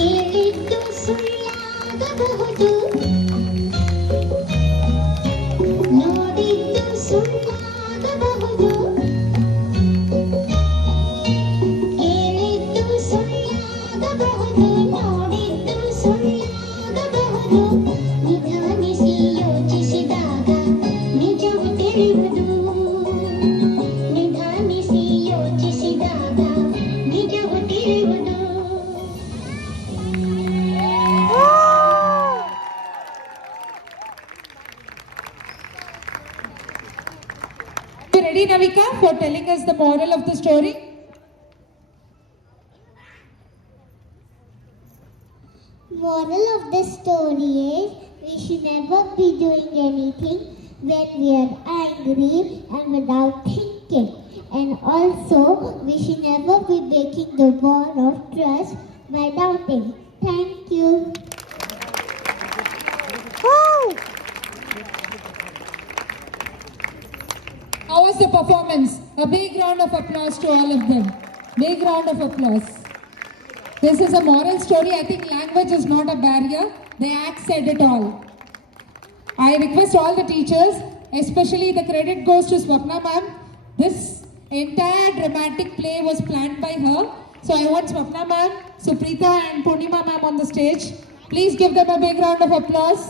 ಕೇಳಿದ್ದು ಸುಳ್ಳಾಗಬಹುದು, ನೋಡಿದ್ದು ಸುಳ್ಳಾಗಬಹುದು, ಕೇಳಿದ್ದು ಸುಳ್ಳಾಗಬಹುದು, ನೋಡಿದ್ದು ಸುಳ್ಳಾಗಬಹುದು. ನಿಧಾನಿಸಿ ಯೋಚಿಸಿದಾಗ ನಿಜವು ತಿಳಿಯುವುದು. ನಿಧಾನಿಸಿ ಯೋಚಿಸಿದಾಗ ನಿಜವು ತಿಳಿಯುವುದು. You ready, Navika, for telling us the moral of the story? Moral of the story is we should never be doing anything when we are angry and without thinking. And also, we should never be breaking the bond of trust by doubting. Thank you. How was the performance? A big round of applause to all of them. Big round of applause. This is a moral story. I think language is not a barrier. The act said it all. I request all the teachers, especially the credit goes to Swapna ma'am. This entire dramatic play was planned by her. So I want Swapna ma'am, Suprita and Purnima ma'am on the stage. Please give them a big round of applause.